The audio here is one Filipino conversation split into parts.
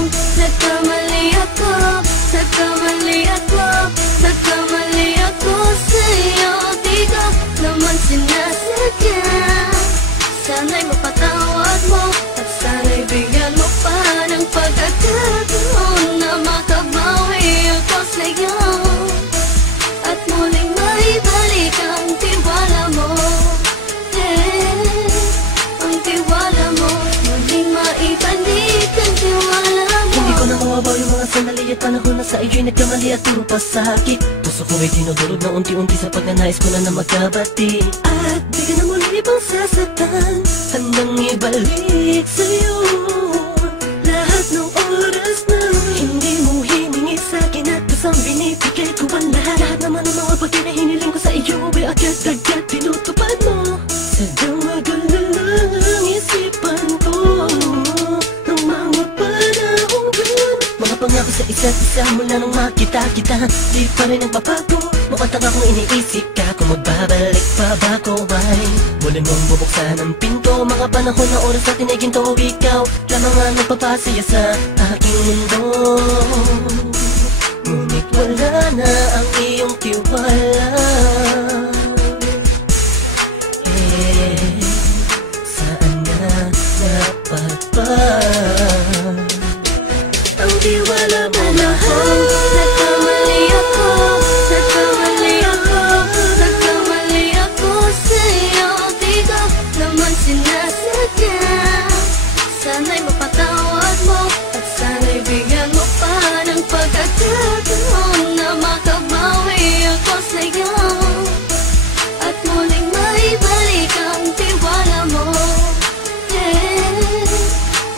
kong nagkamali ako, nagkamali ako, nagkamali ako sa'yo. Di ko naman sinasadya. Sana'y mapatawad mo at sana'y bigyan mo pa ng pagkakataon na makabawi ako sa'yo at muling maibalik ang tiwala mo. Ang tiwala mo, muling maibalik ang tiwala mo. Hindi ko na mawabaw yung mga sandali at panahon na sa iyo'y nagkamali at puro pasakit. Puso ko ay tinudurog na unti-unti sa pagnanais ko na magkabati. At di ka na muli pang sasaktan, handang ibalik sa'yo lahat ng oras na hindi mo hiningi sa'kin at kusang binibigay ko ang lahat. Lahat naman ng mga bagay na hiniling ko sa iyo ay agad-agad tinutupad mo. Sadyang magulo lang isipan ko ng mga panahong yun. Mga pangako sa isa't isa mula nung makita kita, di pa rin nagbabago. Mukhang akong iniisip ka kung magbabalik pa ba ko ay muli mong bubuksan ang pinto. Mga panahon na oras natin ay ginto, ikaw lamang ang nagpapasaya sa aking mundo. Ngunit wala na ang iyong tiwala. Saan na dapat ba ang tiwala mo, mahal? Nagkamali ako, nagkamali ako, nagkamali ako sa'yo. Di ko naman sinasadya. Sana'y mapatawad mo at sana'y bigyan mo pa ng pagkakataon na makabawi ako sa'yo at muling maibalik ang tiwala mo.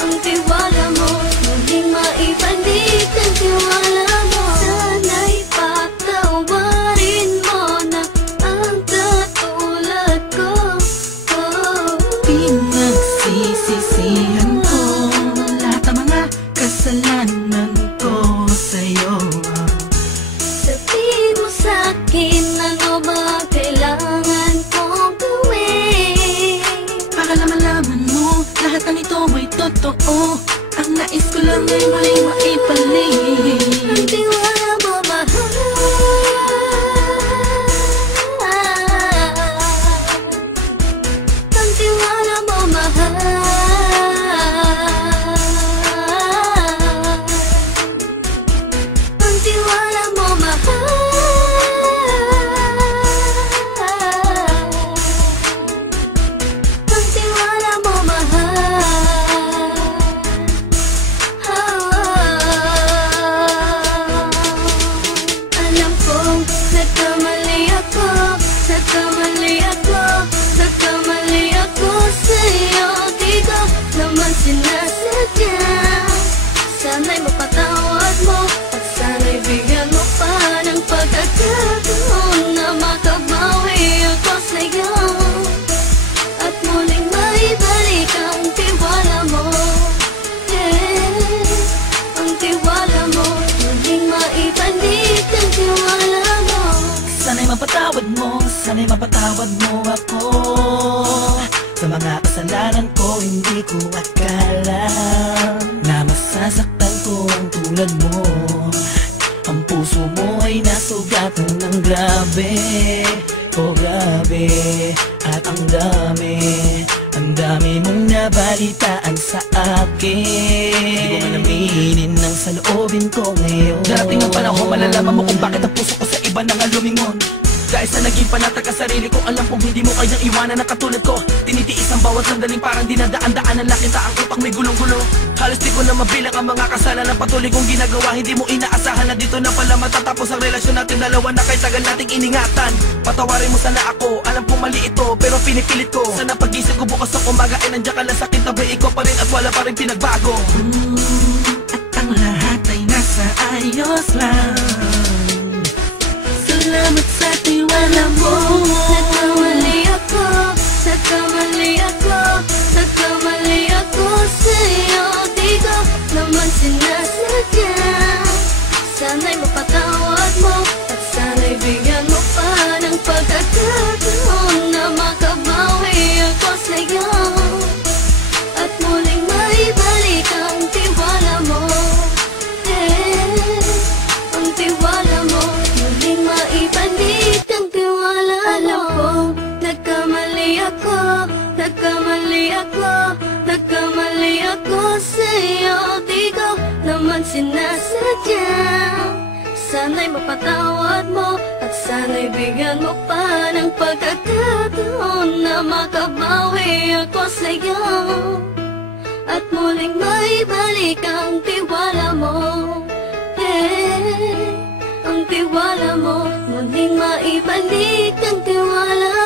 Ang tiwala mo, muling maibalik ang tiwala mo. Sana'y patawarin mo na ang katulad ko. Pinagsisisihan ko lahat ng mga kasalanan ko sa'yo. Sabihin mo sa'kin ano ba kailangan kong gawin Para malaman mo lahat ng ito ay totoo. Ang nais ko lang ay muling maibalik ang tiwala mo, mahal. Ang tiwala mo, mahal. Ang tiwala mo, mahal. Ang tiwala mo, mahal. Alam kong nagkamali ako, nagkamali ako, nagkamali ako sa'yo. Di ko naman sinasadya. Sana'y mapatawad mo at sana'y bigyan mo pa ng pagkakataon na makabawi ako sa'yo at muling maibalik ang tiwala mo. Ang tiwala mo, muling maibalik ang tiwala mo. Sana'y mapatawad mo, sana'y mapatawad mo ako sa mga kasalanan ko. Hindi ko akala na masasaktan ko ang tulad mo. Ang puso mo ay nasugatan ng grabe, oh grabe. At ang dami mong nabalitaan sa akin. Di ko man aminin ang saloobin ko ngayon. Darating ang panahon, malalaman mo kung bakit ang puso ko sa iba nang lumingon. Dahil sa naging panatag ka sarili ko, alam kong hindi mo kayang iwanan na katulad ko. Tinitiis ang bawat sandaling parang dinadaan-daanan lang kita. Ang utak may gulong-gulo. Halos di ko na mabilang ang mga kasalanan patuloy kong ginagawa. Hindi mo inaasahan na dito na pala matatapos ang relasyon natin dalawa na kay tagal nating iningatan. Patawarin mo sana ako, alam kong mali ito pero pinipilit ko. Sana pag-isip ko bukas ng umaga ay nandiyan ka lang sa akin, tabi ko pa rin at wala pa rin pinagbago. At ang lahat ay nasa ayos lang. Salamat sa tiwala mo. Nagkamali ako, nagkamali ako, nagkamali ako sa'yo. Di ko naman sinasadya. Sana'y mapatawad mo at sana'y bigyan mo pa ng pagkakataon na makabawi ako sa'yo at muling maibalik ang tiwala mo. naman sinasadya. Sana'y mapatawad mo at sana'y bigyan mo pa ng pagkakataon na makabawi ako sa'yo at muling maibalik ang tiwala mo. Ang tiwala mo, muling maibalik ang tiwala